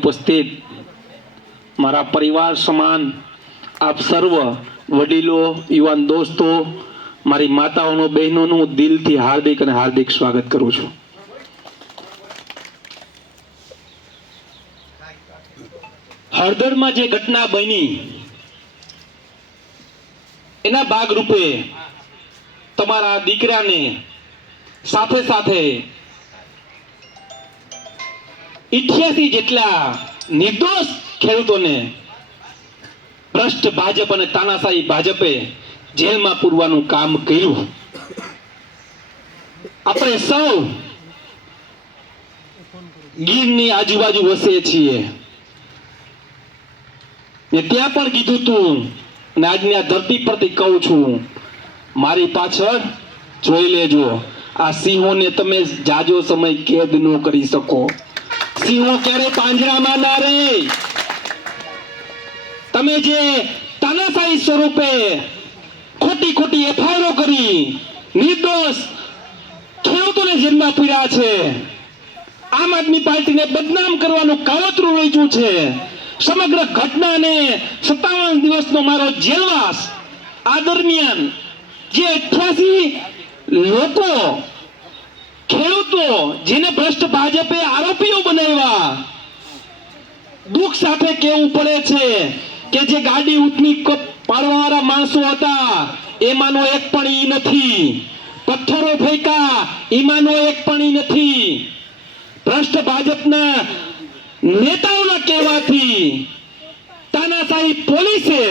ઉપસ્થિત મારા પરિવાર સમાન આપ સર્વ વડીલો, યુવાન દોસ્તો, મારી માતાઓનો, બહેનોનું દિલથી હાર્દિક અને હાર્દિક સ્વાગત કરું છું. હળદરમાં જે ઘટના બની એના ભાગરૂપે તમારા દીકરાને સાથે સાથે 88 જેટલા નિર્દોષ ખેડૂતોને ભ્રષ્ટ ભાજપ અને તાનાશાહી ભાજપે જેલમાં પૂરવાનું કામ કર્યું. આપણે સૌ ગીરની આજુબાજુ વસીએ છીએ ને ત્યાં પણ કીધું તું અને આજની આ ધરતી પરથી કહું છું, મારી પાછળ જોઈ લેજો. આ સિંહોને તમે જાજો સમય કેદ ન કરી શકો. સિંહો ક્યારે પાંજરામાં ના રહે. તમે જે તાનાશાહી સ્વરૂપે ખોટી ખોટી એફઆઈઆર કરી નિર્દોષ ખેડૂતોને જેલમાં પીડ્યા છે, આમ આદમી પાર્ટીને બદનામ કરવાનું કાવતરું રચ્યું છે. સમગ્ર ઘટનાને 57 દિવસનો મારો જેલવાસ, આ દરમિયાન જે 88 લોકો ખેડૂતો જેને ભ્રષ્ટ ભાજપે આરોપીઓ બનાવ્યા, દુઃખ સાથે કહેવું પડે છે કે જે ગાડી ઉઠની પાડવાવાળા માણસો હતા એમાંનો એક પણ ઈ નથી. પથ્થરો ફેંકા એમાંનો એક પણ ઈ નથી. ભ્રષ્ટ ભાજપના નેતાઓના કહેવાથી તાનાશાહી પોલીસે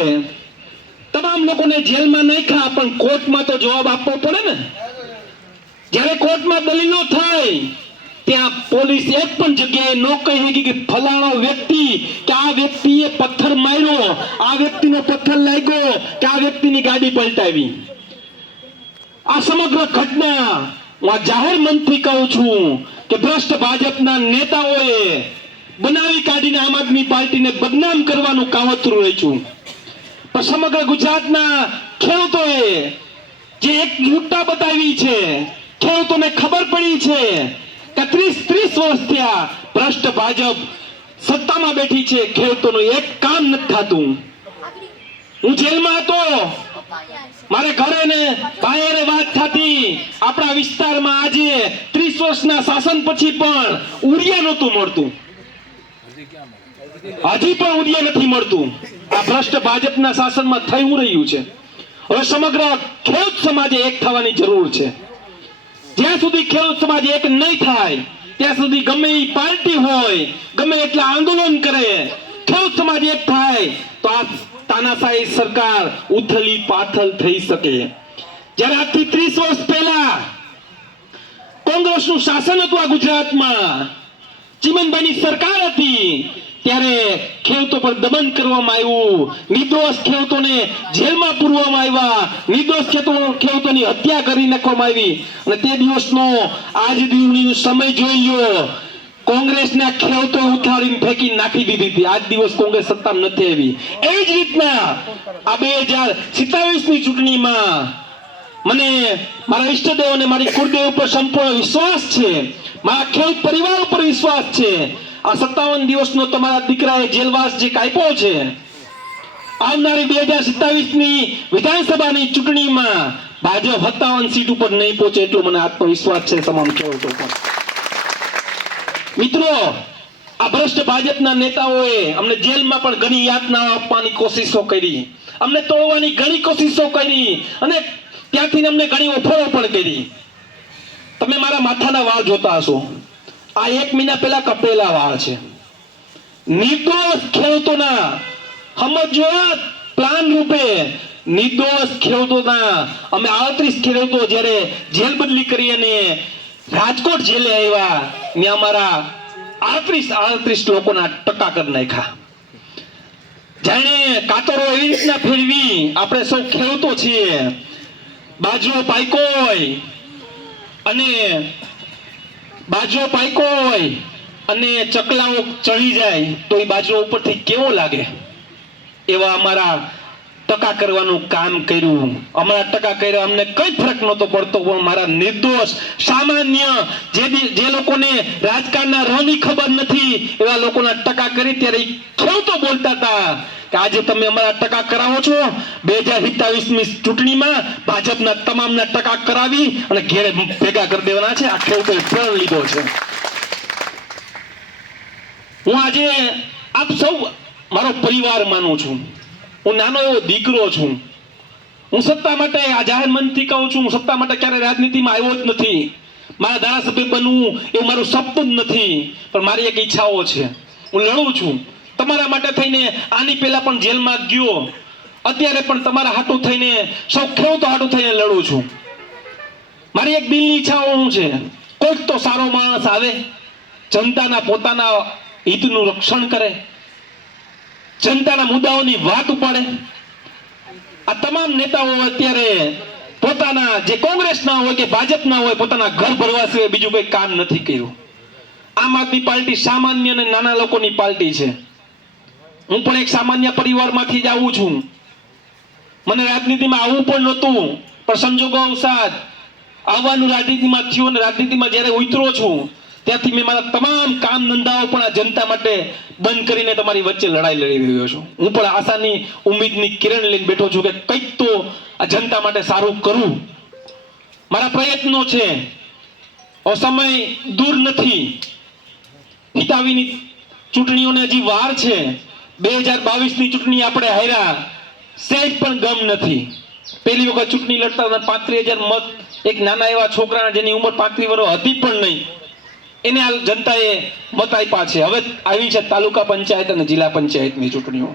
તમામ લોકોને જેલમાં નાખ્યા, પણ કોર્ટમાં તો જવાબ આપવો પડે ને. જ્યારે કોર્ટમાં દલીલો થાય ત્યાં પોલીસ એક પણ જગ્યાએ ન કહી કે ફલાણો વ્યક્તિ કે આ વ્યક્તિએ પથ્થર માર્યો, આ વ્યક્તિનો પથ્થર લાગ્યો કે આ વ્યક્તિની ગાડી પલટાવી. આ સમગ્ર ઘટના હું આ જાહેર મંચથી કહું છું કે ભ્રષ્ટ ભાજપના નેતાઓએ બનાવી કાઢીને આમ આદમી પાર્ટીને બદનામ કરવાનું કાવતરું રચ્યું. પણ સમગ્ર ગુજરાતના ખેડૂતોએ જે એક યુક્તા બતાવી છે, ખેડૂતોને ખબર પડી છે કે 30 વર્ષ થયા ભ્રષ્ટ ભાજપ સત્તામાં બેઠી છે, ખેડૂતોનું એક કામ નથી થતું. હું જેલમાં હતો, મારે ઘરે ને ભાઈને વાત થતી, આપણા વિસ્તારમાં આજે 30 વર્ષના શાસન પછી પણ ઉડિયા નહોતું મળતું. હજી પણ ઉડિયા નથી મળતું. આ ભ્રષ્ટ ભાજપના શાસનમાં થઈ રહ્યું છે. હવે સમગ્ર ખેડૂત સમાજે એક થવાની જરૂર છે. જ્યાં સુધી ખેડૂત સમાજ એક નહીં થાય ત્યાં સુધી ગમે એ પાર્ટી હોય, ગમે એટલા આંદોલન કરે, ખેડૂત સમાજ એક થાય તો આ તાનાશાહી સરકાર ઉથલી પાથલ થઈ શકે. જ્યારે આજથી 30 વર્ષ પહેલા કોંગ્રેસનું શાસન હતું આ ગુજરાતમાં, ચીમનભાઈની સરકાર હતી, ત્યારે ખેડૂતો પર દમન કરવામાં આવ્યું, નિર્દોષ ખેડૂતોને જેલમાં પૂરવામાં આવ્યા, નિર્દોષ ખેડૂતોની હત્યા કરી નાખવામાં આવી. અને તે દિવસનો આજ દિવસનો સમય જોઈ લો, કોંગ્રેસના ખેડૂતો ઉથાડીને ફેંકી નાખી દીધી હતી. આજ દિવસ કોંગ્રેસ સત્તામાં નથી આવી. એવી જ રીતના આ 2027ની ચૂંટણીમાં મને મારા ઈષ્ટદેવ અને મારી કુળદેવ ઉપર સંપૂર્ણ વિશ્વાસ છે, મારા ખેડૂત પરિવાર ઉપર વિશ્વાસ છે. આ 57 દિવસનો તમારા દીકરાએ જેલવાસ જે કાપ્યો છે, આવનારી 2027ની વિધાનસભાની ચૂંટણીમાં ભાજપ 57 સીટ ઉપર નહીં પહોંચે એટલો મને આત્મવિશ્વાસ છે તમામ ખેડૂતો પર. મિત્રો, આ ભ્રષ્ટ ભાજપના નેતાઓએ અમને જેલમાં પણ ઘણી યાતનાઓ આપવાની કોશિશો કરી, અમને તોડવાની ઘણી કોશિશો કરી અને ત્યાંથી અમને ઘણી ઓફરો પણ કરી. તમે મારા માથાના વાળ જોતા હશો, આ 1 મહિના પહેલા કપેલા વાળ છે. નિર્દોષ ખેડૂતોના સમજો પ્લાન રૂપે નિર્દોષ ખેડૂતોના અમે 38 ખેડૂતો જ્યારે જેલ બદલી કરી અને રાજકોટ જેલે આવ્યા, ને અમારા 38 લોકોના ટકા કરી નાખ્યા. જાણે કાતરો એવી રીતના ફેરવી, આપણે સૌ ખેડૂતો છીએ, બાજરો પાક્યો હોય અને ચકલાઓ ચડી જાય તો એ બાજરો ઉપરથી કેવો લાગે, એવા અમારા ટકા કરવાનું કામ કર્યું. અમારા ટકા કર્યા અમને કઈ ફરક નહોતો પડતો, પણ મારા નિર્દોષ સામાન્ય જે લોકોને રાજકારણના રોની ખબર નથી એવા લોકોના ટકા કરી ત્યારે ખેડૂતો બોલતા હતા કે આજે તમે અમારા ટકા કરાવો છો, 2027ની ચૂંટણીમાં ભાજપના તમામના ટકા કરાવી અને ઘેરે ભેગા કરી દેવાના છે. આ ખેડૂતોએ પ્રણ લીધો છે. હું આજે આપ સૌ મારો પરિવાર માનું છું. હું નાનો એવો દીકરો છું. હું સત્તા માટે આ જાહેર મંચથી કહું છું, હું સત્તા માટે ક્યારે રાજનીતિમાં આવ્યો જ નથી. મારા ધારાસભ્ય બનવું એવું મારું સપનું જ નથી, પણ મારી એક ઈચ્છાઓ છે. હું લડું છું તમારા માટે થઈને. આની પહેલા પણ જેલમાં ગયો, અત્યારે પણ તમારા હાટું થઈને, સૌ ખેડૂતો હાટું થઈને લડું છું. મારી એક દિલની ઈચ્છાઓ શું છે, કોઈક તો સારો માણસ આવે, જનતાના પોતાના હિતનું રક્ષણ કરે, જનતાના મુદ્દાઓની વાત ઉપાડે. આ તમામ નેતાઓ અત્યારે પોતાના, જે કોંગ્રેસના હોય કે ભાજપના હોય, પોતાના ઘર ભરવા સિવાય બીજું કોઈ કામ નથી કર્યું. આમ આદમી પાર્ટી સામાન્ય અને નાના લોકોની પાર્ટી છે. હું પણ એક સામાન્ય પરિવારમાંથી જ આવું છું. મને રાજનીતિમાં આવવું પણ નહોતું, પણ સંજોગો અવસાદ આવવાનું રાજનીતિમાં થયું, અને રાજનીતિમાં જ્યારે ઉતરો છું ત્યાંથી મેં મારા તમામ કામ ધંધાઓ પણ આ જનતા માટે બંધ કરીને તમારી વચ્ચે લડાઈ લડી રહ્યો છું. હું પણ આશાની ઉમ્મીદની કિરણ લઈને બેઠો છું કે કંઈક તો આ જનતા માટે સારું કરું. મારા પ્રયત્નો છે. સમય દૂર નથી. હિતાવીની ચૂંટણીઓને હજી વાર છે. 2022ની ચૂંટણી આપણે હાર્યા, સહેજ પણ ગમ નથી. પહેલી વખત ચૂંટણી લડતા 35,000 મત એક નાના એવા છોકરાના જેની ઉંમર 35 વર્ષ હતી પણ નહીં, એને આ જનતાએ મત આપ્યા છે. હવે આવી છે તાલુકા પંચાયત અને જિલ્લા પંચાયતની ચૂંટણીઓ.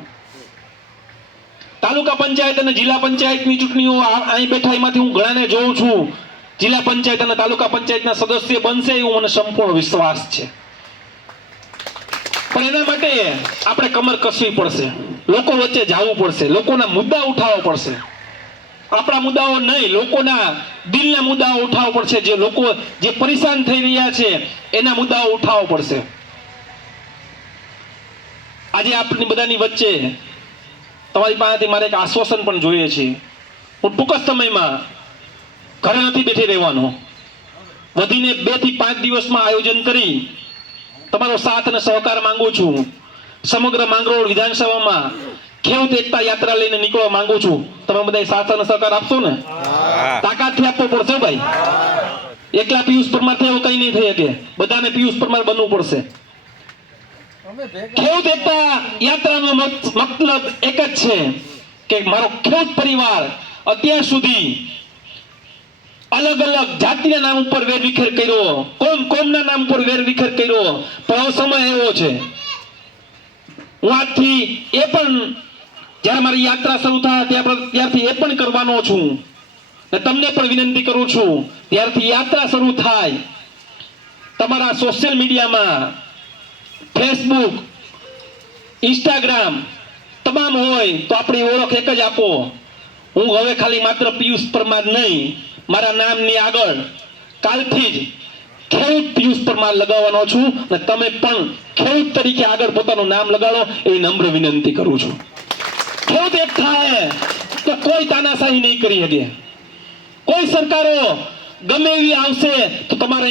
તાલુકા પંચાયત અને જિલ્લા પંચાયતની ચૂંટણીઓ અહીં બેઠા એમાંથી હું ઘણાને જોઉં છું. જિલ્લા પંચાયત અને તાલુકા પંચાયતના સદસ્ય બનશે એવું મને સંપૂર્ણ વિશ્વાસ છે. પણ એના માટે આપણે કમર કસવી પડશે, લોકો વચ્ચે જવું પડશે, લોકોના મુદ્દા ઉઠાવવા પડશે. આપણા મુદ્દાઓ નહીં, લોકોના દિલના મુદ્દાઓ ઉઠાવવા પડશે. જે લોકો જે પરેશાન થઈ રહ્યા છે એના મુદ્દાઓ ઉઠાવવા પડશે. આજે આપની બધાની વચ્ચે તમારી પાસેથી મારે એક આશ્વાસન પણ જોઈએ છે. હું ટૂંક જ સમયમાં ઘરે નથી બેઠી રહેવાનો. વધીને 2 થી 5 દિવસમાં આયોજન કરી તમારો સાથ અને સહકાર માંગુ છું. સમગ્ર માંગરોળ વિધાનસભામાં ખેડૂત એકતા યાત્રા લઈને નીકળવા માંગુ છું. તમે બધા સાથ અને સહકાર આપશો ને? તાકાતથી આપવો પડશે ભાઈ. એકલા પિયુષ પરમાર થયો કઈ નહીં થઈ શકે, બધાને પિયુષ પરમાર બનવું પડશે. ખેડૂત એકતા યાત્રાનો મતલબ એક જ છે કે મારો ખેડૂત પરિવાર અત્યાર સુધી અલગ અલગ જાતિના નામ ઉપર વેરવિખેર કર્યો, કોમના નામ ઉપર વેરવિખેર કર્યો, પણ સમય એવો છે હું આજથી એ પણ જ્યારે મારી યાત્રા શરૂ થાય ત્યારથી એ પણ કરવાનો છું. ને તમને પણ વિનંતી કરું છું, ત્યારથી યાત્રા શરૂ થાય તમારા સોશિયલ મીડિયામાં, ફેસબુક, ઇન્સ્ટાગ્રામ તમામ હોય તો આપણી ઓળખ એક જ આપો. હું હવે ખાલી માત્ર પિયુષ પરમાર નહીં, મારા નામની આગળ કાલથી જ ખેડૂત પિયુષ પરમાર લગાવવાનો છું, અને તમે પણ ખેડૂત તરીકે આગળ પોતાનું નામ લગાડો એવી નમ્ર વિનંતી કરું છું. ખેડૂત એક થાય તો કોઈ તાનાશાહી નહીં કરી શકે. કોઈ સરકારો ગમે એવી આવશે તો તમારે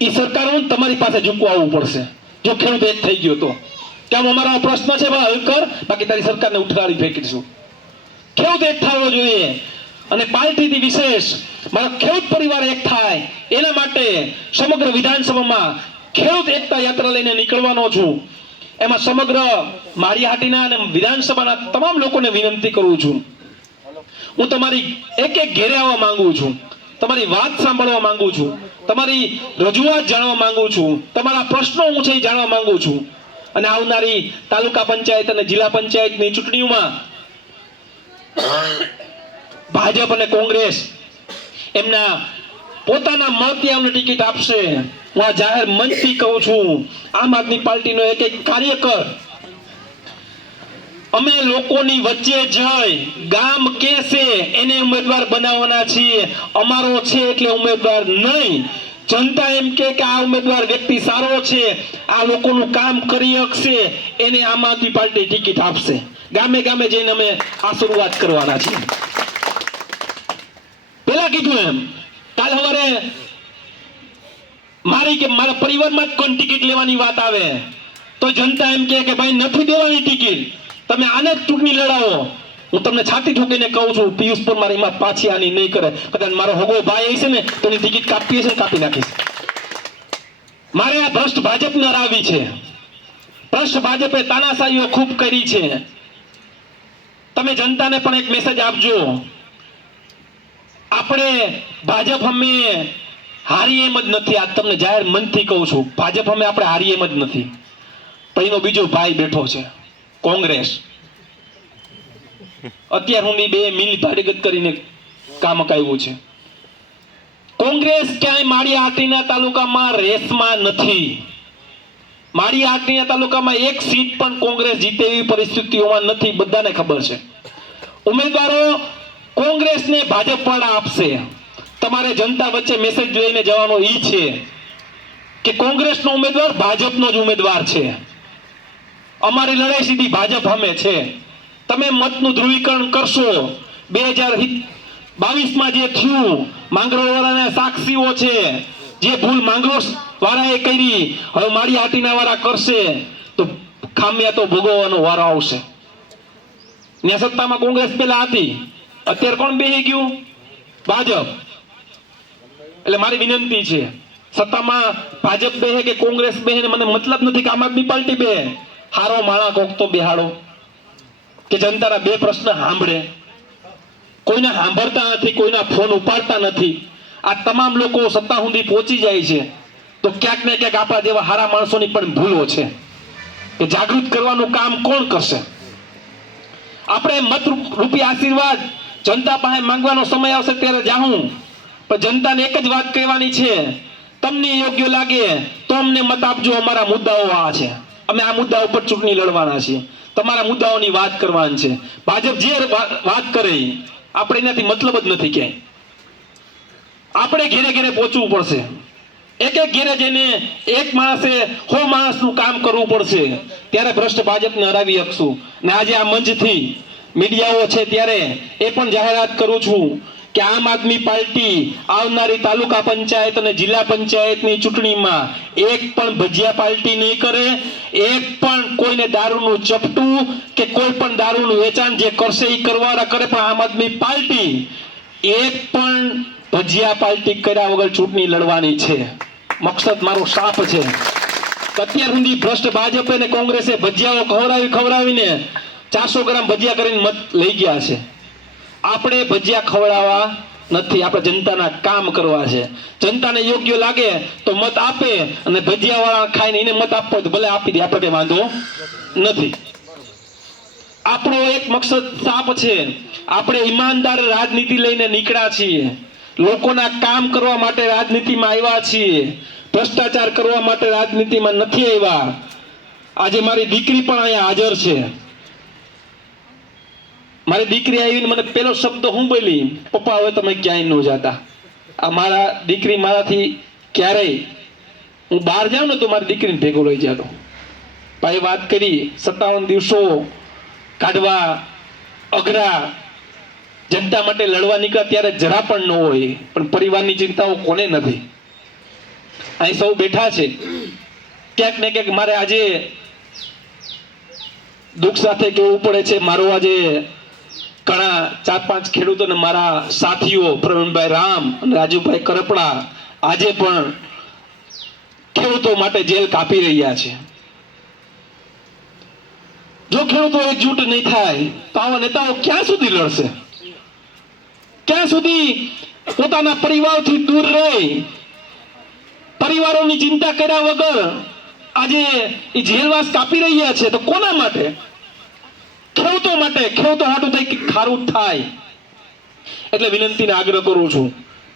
એ સરકારો તમારી પાસે ઝૂકવા આવવું પડશે. જો ખેડૂત એક થઈ ગયો તો કેમ અમારો પ્રશ્ન છે ભાઈ હલ કર, બાકી તારી સરકારને ઉઠાડી ફેંકીશું. ખેડૂત એક થવો જોઈએ, અને પાર્ટીથી વિશેષ મારો ખેડૂત પરિવાર એક થાય એના માટે સમગ્ર વિધાનસભામાં ખેડૂત એકતા યાત્રા લઈને નીકળવાનો છું. એમાં સમગ્ર માળિયાહાટીના અને વિધાનસભાના તમામ લોકોને વિનંતી કરું છું. હું તમારી એક એક ઘેરે આવવા માંગુ છું, તમારી વાત સાંભળવા માંગુ છું, તમારી રજૂઆત જાણવા માંગુ છું, તમારા પ્રશ્નો હું છે એ જાણવા માંગુ છું. અને આવનારી તાલુકા પંચાયત અને જિલ્લા પંચાયતની ચૂંટણીઓમાં ભાજપ અને કોંગ્રેસ એમના પોતાના મતયાઓને ટિકિટ આપશે. હું આ જાહેર મંચથી કહું છું, આમ આદમી પાર્ટીનો એક એક કાર્યકર અમે લોકોની વચ્ચે જઈ ગામ કેસે એને ઉમેદવાર બનાવવાના છીએ. અમારો છે એટલે ઉમેદવાર નહીં, જનતા એમ કે આ ઉમેદવાર વ્યક્તિ સારો છે, આ લોકોનું કામ કરી શકશે, એને આમ આદમી પાર્ટી ટિકિટ આપશે. ગામે ગામે જઈને અમે આ શરૂઆત કરવાના છીએ. પેલા કીધું એમ કાલ સવારે મારા પરિવારમાં જ કોઈ ટિકિટ લેવાની વાત આવે તો જનતા એમ કે ભાઈ નથી દેવાની ટિકિટ, તમે આને જ ચૂંટણી લડાવો. હું તમને છાતી ઠોકીને કહું છું, પિયુષ પરમાર એમાં પાછી આની નહીં કરે. કદાચ મારો હગો ભાઈ હશે ને તો એની ટિકિટ કાપી હશે ને કાપી નાખીશ. મારે આ ભ્રષ્ટ ભાજપને હરાવી છે. ભ્રષ્ટ ભાજપે તાનાશાહીઓ ખૂબ કરી છે. તમે જનતાને પણ એક મેસેજ આપજો, આપણે ભાજપ અમે હારી એમ જ નથી. આ તમને જાહેર મનથી કહું છું, ભાજપ અમે આપણે હારી એમ જ નથી. પણ એનો બીજો ભાઈ બેઠો છે કોંગ્રેસ. અત્યાર સુધી બે મિલ ભાડીગત કરીને કામ અકાવ્યું છે. કોંગ્રેસ ક્યાંય માળિયા હાટીના તાલુકામાં રેસમાં નથી. માળિયા હાટીના તાલુકામાં એક સીટ પણ કોંગ્રેસ જીતે એવી પરિસ્થિતિઓમાં નથી, બધાને ખબર છે. ઉમેદવારો કોંગ્રેસને ભાજપ વાળા આપશે. તમારે જનતા વચ્ચે મેસેજ લઈને જવાનો ઈ છે કે કોંગ્રેસનો ઉમેદવાર ભાજપનો જ ઉમેદવાર છે. અમારી લડાઈ સીધી ભાજપ સામે છે. તમે મતનું ધ્રુવીકરણ કરશો. 2022માં જે થયું, માંગરોળ વાળાના સાક્ષીઓ છે, જે ભૂલ માંગરોળ વાળાએ કરી હવે માળિયા હાટીના વાળા કરશે તો ખામિયા તો ભોગવવાનો વારો આવશે. ત્યાં સત્તામાં કોંગ્રેસ પેલા હતી, અત્યારે કોણ બેહી ગયું? ભાજપ. એટલે મારી વિનંતી છે, સત્તામાં ભાજપ બેહે કે કોંગ્રેસ બેહે મને મતલબ નથી કે આમ આદમી પાર્ટી બેહે, હારો માણા કોક તો બેહાડો કે જનતાના બે પ્રશ્ન સાંભળે. કોઈના સાંભળતા નથી, કોઈના ફોન ઉપાડતા નથી. આ તમામ લોકો સત્તા સુધી પહોંચી જાય છે તો ક્યાંક ને ક્યાંક આપણા જેવા હારા માણસોની પણ ભૂલો છે કે જાગૃત કરવાનું કામ કોણ કરશે? આપણે મત રૂપી આશીર્વાદ જનતા પાસે માંગવાનો સમય આવશે ત્યારે જાઉં, પણ જનતાને એક જ વાત કહેવાની છે, તમને યોગ્ય લાગે તો અમને મત આપજો. અમારા મુદ્દાઓ આ છે, અમે આ મુદ્દા ઉપર ચૂંટણી લડવાના છીએ. તમારા મુદ્દાઓની વાત કરવાની છે. ભાજપ જે વાત કરે આપણે એનાથી મતલબ જ નથી. ક્યાંય આપણે ઘેરે ઘેરે પહોંચવું પડશે. એક એક ઘેરે જઈને એક માણસે 100 માણસનું કામ કરવું પડશે, ત્યારે ભ્રષ્ટ ભાજપને હરાવી શકશું. ને આજે આ મંચથી મીડિયાઓ છે ત્યારે એ પણ જાહેરાત કરું છું કે આમ આદમી પાર્ટી આવનારી તાલુકા પંચાયત અને જિલ્લા પંચાયતની ચૂંટણીમાં એક પણ ભજીયા પાર્ટી નહીં કરે. એક પણ કોઈને દારૂનું ચપટું કે કોઈ પણ દારૂનું વેચાણ જે કરશે એ કરવાના કરે, પણ આમ આદમી પાર્ટી એક પણ ભજીયા પાર્ટી કર્યા વગર ચૂંટણી લડવાની છે. મકસદ મારો સાફ છે. અત્યાર સુધી ભ્રષ્ટ ભાજપે અને કોંગ્રેસે ભજીયાઓ ખવડાવીને 400 ગ્રામ ભજીયા કરીને મત લઈ ગયા છે. આપણે ભજીયા ખવડાવવા નથી, આપણે જનતાના કામ કરવા છે. જનતાને યોગ્ય લાગે તો મત આપે, અને ભજીયા વાળા ખાઈને એને મત આપવો તો ભલે આપી દે, આપણે કઈ વાંધો નથી. આપણો એક મકસદ સાફ છે. આપણે ઈમાનદાર રાજનીતિ લઈને નીકળ્યા છીએ. લોકોના કામ કરવા માટે રાજનીતિમાં આવ્યા છીએ. ભ્રષ્ટાચાર કરવા માટે રાજનીતિમાં નથી આવ્યા. આજે મારી દીકરી પણ અહીંયા હાજર છે. મારી દીકરી આવીને મને પેલો શબ્દ હું બોલી, પપ્પા હવે તમે ક્યાંય ન જાતા. આ મારા દીકરી મારાથી ક્યારેય હું બહાર જાઉં ને તો મારી દીકરીને ભેગો લઈ જાતો. ભાઈ વાત કરી 57 દિવસો કાઢવા અઘરા, જનતા માટે લડવા નીકળ્યા ત્યારે જરા પણ ન હોય, પણ પરિવારની ચિંતાઓ કોને નથી? અહીં સૌ બેઠા છે. ક્યાંક ને ક્યાંક મારે આજે દુઃખ સાથે કહેવું પડે છે, મારો આજે ઘણા 4-5 ખેડૂતોને મારા સાથીઓ પ્રવીણભાઈ રામ અને રાજુભાઈ કરપડા આજે પણ ખેડૂતો માટે જેલ કાપી રહ્યા છે. જો ખેડૂતો એકજૂટ નહીં થાય તો આવા નેતાઓ ક્યાં સુધી લડશે? ક્યાં સુધી પોતાના પરિવારથી દૂર રહી, પરિવારોની ચિંતા કર્યા વગર આજે એ જેલવાસ કાપી રહ્યા છે? તો કોના માટે? ખેડૂતો માટે. ખેડૂતો હાટું થઈ ખારું થાય. એટલે વિનંતીને આગ્રહ કરું છું,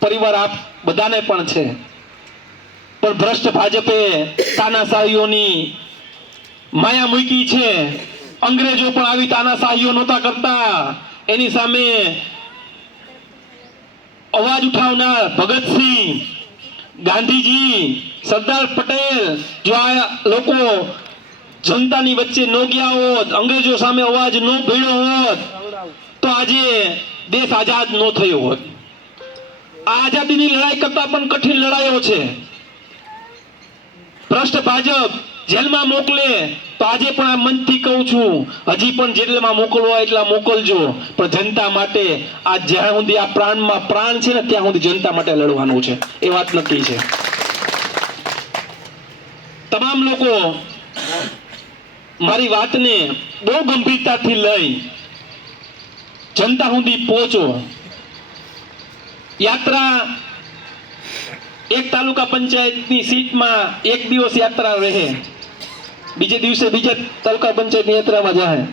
પરિવાર આપ બધાને પણ છે, પણ ભ્રષ્ટ ભાજપે તાનાશાહીઓની માયા મૂકી છે. અંગ્રેજો પણ આવી તાનાશાહીઓ નહોતા કરતા. એની સામે અવાજ ઉઠાવનાર ભગતસિંહ, ગાંધીજી, સરદાર પટેલ જો આ લોકો જનતાની વચ્ચે ન ગયા હોત, અંગ્રેજો સામે અવાજ ન ભીડ્યો હોત, તો આજે દેશ આઝાદ ન થયો હોત. આ આઝાદીની લડાઈ કરતા પણ કઠિન લડાઈઓ છે. ભ્રષ્ટ ભાજપ જેલમાં મોકલે તો આજે પણ આ મનથી કહું છું, હજી પણ જેલમાં મોકલવા એટલા મોકલજો, પણ જનતા માટે આ જ્યાં સુધી આ પ્રાણમાં પ્રાણ છે ને ત્યાં સુધી જનતા માટે લડવાનું છે. એ વાત નક્કી છે. તમામ લોકો મારી વાતને બહુ ગંભીરતાથી લઈ જનતા સુધી પહોંચો. યાત્રા એક તાલુકા પંચાયતની સીટમાં એક દિવસ યાત્રા રહે, બીજે દિવસે બીજા તાલુકા પંચાયતની યાત્રામાં જાય.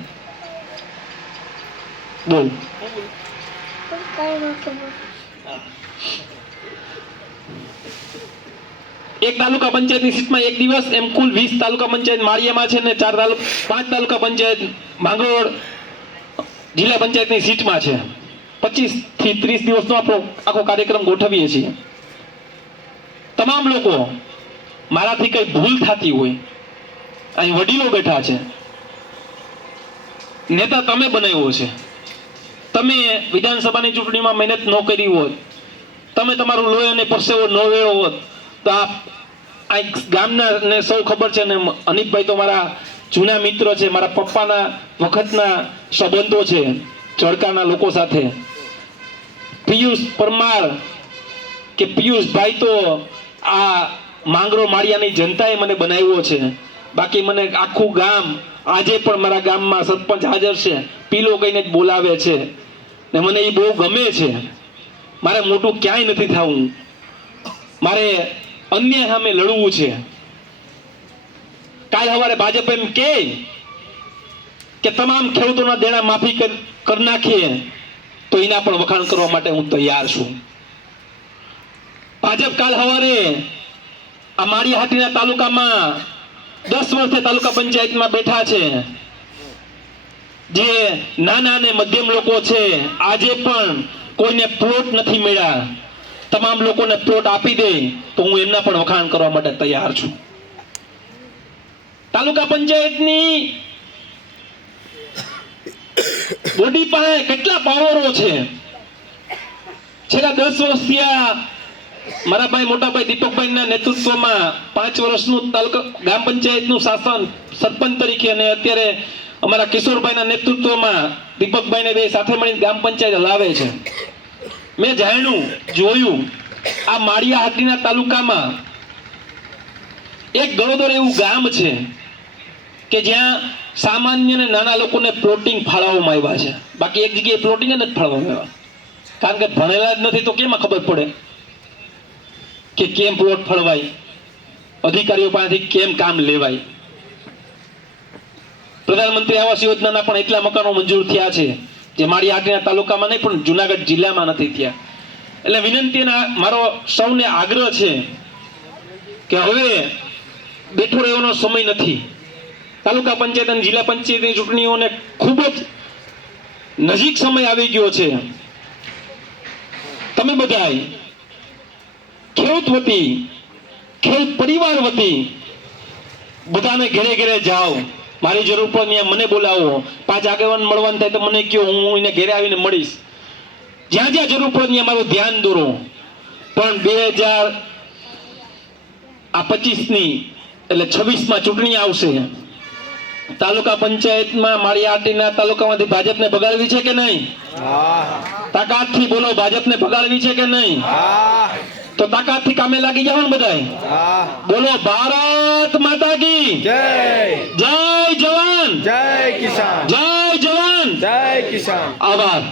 બોલ. એક તાલુકા પંચાયતની સીટમાં એક દિવસ, એમ કુલ 20 તાલુકા પંચાયત માળિયામાં છે ને 5 તાલુકા પંચાયત માંગરોળ જિલ્લા પંચાયતની સીટમાં છે. 25 થી 30 દિવસનો આપણો આખો કાર્યક્રમ ગોઠવીએ છીએ. તમામ લોકો, મારાથી કઈ ભૂલ થતી હોય, અહીં વડીલો બેઠા છે, નેતા તમે બનાવ્યો છે, તમે વિધાનસભાની ચૂંટણીમાં મહેનત ન કરી હોત, તમે તમારું લોહી અને પરસેવો ન વેળો હોત, તો આ ગામના ને સૌ ખબર છે ને, અનિકભાઈ તો મારા જૂના મિત્ર છે, મારા પપ્પાના વખતના સંબંધો છે ચડકાના લોકો સાથે. પિયુષ પરમાર કે પિયુષભાઈ તો આ માંગરો માળિયાની જનતાએ મને બનાવ્યો છે. બાકી મને આખું ગામ, આજે પણ મારા ગામમાં સરપંચ હાજર છે, પીલો કહીને જ બોલાવે છે ને મને એ બહુ ગમે છે. મારે મોટું ક્યાંય નથી થવું, મારે અન્ય સામે લડવું છે. કાલ સવારે ભાજપ એમ કે તમામ ખેડૂતોના દેણા માફી કરી નાખીએ તો એના પણ વખાણ કરવા માટે હું તૈયાર છું. ભાજપ કાલ સવારે આ માળિયાહાટીના તાલુકામાં 10 વર્ષથી તાલુકા પંચાયતમાં બેઠા છે, જે નાના અને મધ્યમ લોકો છે, આજે પણ કોઈને પ્લોટ નથી મળ્યા, તમામ લોકોને પ્લોટ આપી દે તો હું એમના પણ વખાણ કરવા માટે તૈયાર છું. તાલુકા પંચાયતની બોડી પાસે કેટલા પાવરો છે. છેલ્લા 10 વર્ષથી મારા ભાઈ મોટા ભાઈ દીપકભાઈના નેતૃત્વમાં 5 વર્ષનું તાલુકા ગ્રામ પંચાયતનું શાસન સરપંચ તરીકે, અને અત્યારે અમારા કિશોરભાઈના નેતૃત્વમાં દીપકભાઈને બે સાથે મળીને ગ્રામ પંચાયત હલાવે છે. મેં જાણ્યું, જોયું, આ માળિયાહાટીના તાલુકામાં એક ગળોદર એવું ગામ છે કે જ્યાં સામાન્ય અને નાના લોકોને પ્લોટિંગ ફાળવવામાં આવ્યા છે. બાકી એક જગ્યાએ પ્લોટિંગ જ નથી ફાળવવામાં આવ્યા, કારણ કે ભણેલા જ નથી તો કેમાં ખબર પડે કે કેમ પ્લોટ ફળવાય, અધિકારીઓ પાસેથી કેમ કામ લેવાય. પ્રધાનમંત્રી આવાસ યોજનાના પણ એટલા મકાનો મંજૂર થયા છે જે માળિયાહાટીના તાલુકામાં નહીં પણ જુનાગઢ જિલ્લામાં નથી થયા. એટલે વિનંતીના મારો સૌને આગ્રહ છે કે હવે બેઠો રહેવાનો સમય નથી. તાલુકા પંચાયત અને જિલ્લા પંચાયતની ચૂંટણીઓને ખૂબ જ નજીક સમય આવી ગયો છે. તમે બધાય ખેડૂત વતી, ખેડૂત પરિવાર વતી બધાને ઘરે ઘરે જાઓ, મારી જરૂર પડે મને બોલાવો, 5 આગેવાન મળવાનું થાય તો મને કહો, હું એને ઘરે આવીને મળીશ. જ્યાં જ્યાં જરૂર પડે ત્યાં મારું ધ્યાન દોરો. પણ 2025ની એટલે 26માં ચૂંટણી આવશે. તાલુકા પંચાયતમાં માળિયાહાટીના તાલુકામાંથી ભાજપને ભગાડવી છે કે નહીં? તાકાતથી બોલો, ભાજપને ભગાડવી છે કે નહીં? તો તાકાતથી કામે લાગી જાવ ને બધાય. બોલો ભારત માતા કી જય. જય જવાન, જય કિસાન. જય જવાન, જય કિસાન. આભાર.